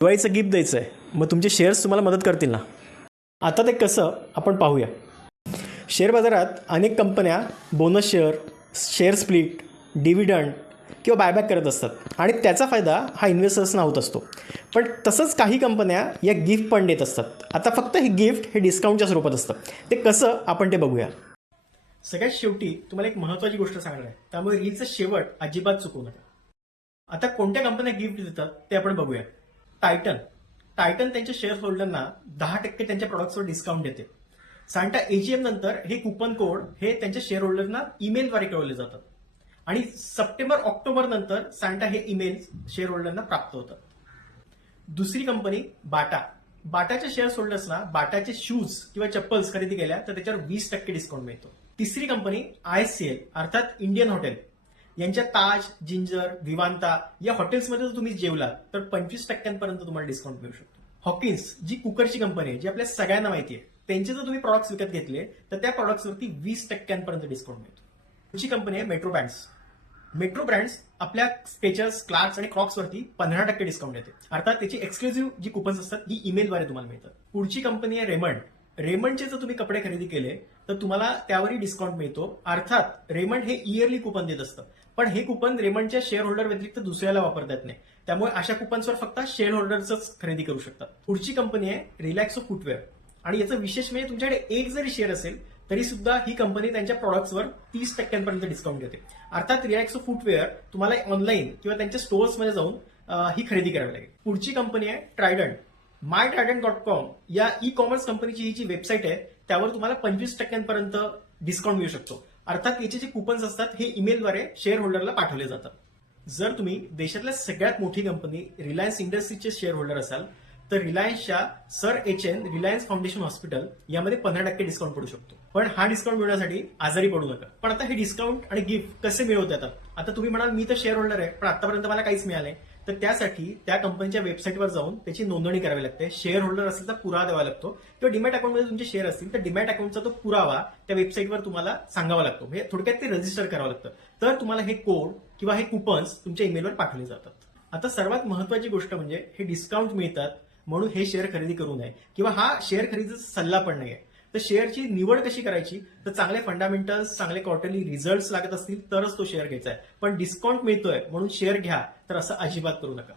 दिवाळीचं गिफ्ट द्यायचं आहे, मग तुमचे शेअर्स तुम्हाला मदत करतील ना. आता ते कसं आपण पाहूया. शेअर बाजारात अनेक कंपन्या bonus share, share split, dividend किंवा बायबॅक करत असतात आणि त्याचा फायदा हा इन्व्हेस्टर्सना होत असतो. पण तसंच काही कंपन्या या गिफ्ट पण देत असतात. आता फक्त हे गिफ्ट हे डिस्काउंटच्या स्वरूपात असतं. ते कसं आपण ते बघूया. सगळ्यात शेवटी तुम्हाला एक महत्त्वाची गोष्ट सांगणार आहे, त्यामुळे रीलचं शेवट अजिबात चुकवू नका. आता कोणत्या कंपन्या गिफ्ट देतात ते आपण बघूया. टायटन त्यांच्या शेअर होल्डरना 10% त्यांच्या प्रॉडक्ट्सवर डिस्काउंट देते. सांटा एजीएम नंतर हे कुपन कोड हे त्यांच्या शेअर होल्डरना ईमेलद्वारे कळवले जातात आणि सप्टेंबर ऑक्टोबर नंतर सांटा हे ईमेल शेअर होल्डरना प्राप्त होतात. दुसरी कंपनी बाटाच्या शेअर होल्डर्सना बाटाचे शूज किंवा चप्पल्स खरेदी केल्या तर त्याच्यावर 20% डिस्काउंट मिळतो. तिसरी कंपनी IHCL अर्थात इंडियन हॉटेल यांच्या ताज, जिंजर, विवांता या हॉटेल्समध्ये जर तुम्ही जेवलात तर 25% तुम्हाला डिस्काउंट मिळू शकतो. हॉकिन्स जी कुकरची कंपनी आहे, जी आपल्या सगळ्यांना माहिती आहे, त्यांचे जर तुम्ही प्रॉडक्ट्स विकत घेतले तर त्या प्रॉडक्ट्सवरती 20% डिस्काउंट मिळतो. पुढची कंपनी आहे मेट्रो ब्रँड्स आपल्या स्केचर्स, क्लार्क्स आणि क्रॉक्सवरती 15% डिस्काउंट देते. अर्थात त्याची एक्सक्लुझिव्ह जी कुपन्स असतात ही ईमेलद्वारे तुम्हाला मिळतात. पुढची कंपनी आहे रेमंडचे जर तुम्ही कपडे खरेदी केले तर तुम्हाला त्यावरही डिस्काउंट मिळतो. अर्थात रेमंड हे इयरली कुपन देत असतं, पण हे कुपन रेमंडच्या शेअर होल्डर व्यतिरिक्त दुसऱ्याला वापरता येत नाही. त्यामुळे अशा कुपन्सवर फक्त शेअर होल्डर्सच खरेदी करू शकतात. पुढची कंपनी आहे रिलॅक्सो फुटवेअर आणि याचं विशेष म्हणजे तुमच्याकडे एक जरी शेअर असेल तरी सुद्धा ही कंपनी त्यांच्या प्रॉडक्ट्सवर 30% डिस्काउंट देते. अर्थात रिलॅक्सो फुटवेअर तुम्हाला ऑनलाईन किंवा त्यांच्या स्टोअर्समध्ये जाऊन ही खरेदी करावी लागेल. पुढची कंपनी आहे ट्रायडंट. mytrident.com या ई कॉमर्स कंपनीची ही जी वेबसाईट आहे त्यावर तुम्हाला 25% डिस्काउंट मिळू शकतो. अर्थात याचे जे कुपन्स असतात हे ईमेलद्वारे शेअर होल्डरला पाठवले जातात. जर तुम्ही देशातल्या सगळ्यात मोठी कंपनी रिलायन्स इंडस्ट्रीजचे शेअर होल्डर असाल तर रिलायन्सच्या sir HN Reliance foundation hospital यामध्ये 15% डिस्काउंट पडू शकतो. पण हा डिस्काउंट मिळवण्यासाठी आजारी पडू नका. पण आता हे डिस्काउंट आणि गिफ्ट कसे मिळवता येतात. आता तुम्ही म्हणाल मी तर शेअर होल्डर आहे पण आतापर्यंत मला काहीच मिळालंय, तर त्यासाठी त्या कंपनीच्या वेबसाईटवर जाऊन त्याची नोंदणी करावी लागते. शेअर होल्डर असेल तर पुरावा द्यावा लागतो किंवा डीमॅट अकाउंटमध्ये तुमचे शेअर असतील तर डीमॅट अकाउंटचा तो पुरावा त्या वेबसाईटवर तुम्हाला सांगावा लागतो. म्हणजे थोडक्यात ते रजिस्टर करावं लागतं. तर तुम्हाला हे कोड किंवा हे कुपन्स तुमच्या ईमेलवर पाठवले जातात. आता सर्वात महत्वाची गोष्ट म्हणजे हे डिस्काउंट मिळतात म्हणून हे शेअर खरेदी करू नये किंवा हा शेअर खरेदीचा सल्ला पण नाहीये. तर शेअरची निवड कशी करायची तर चांगले फंडामेंटल्स, चांगले क्वार्टरली रिझल्ट्स लागत असतील तरच तो शेअर घ्यायचा आहे. पण डिस्काउंट मिळतोय म्हणून शेअर घ्या तर असं अजिबात करू नका.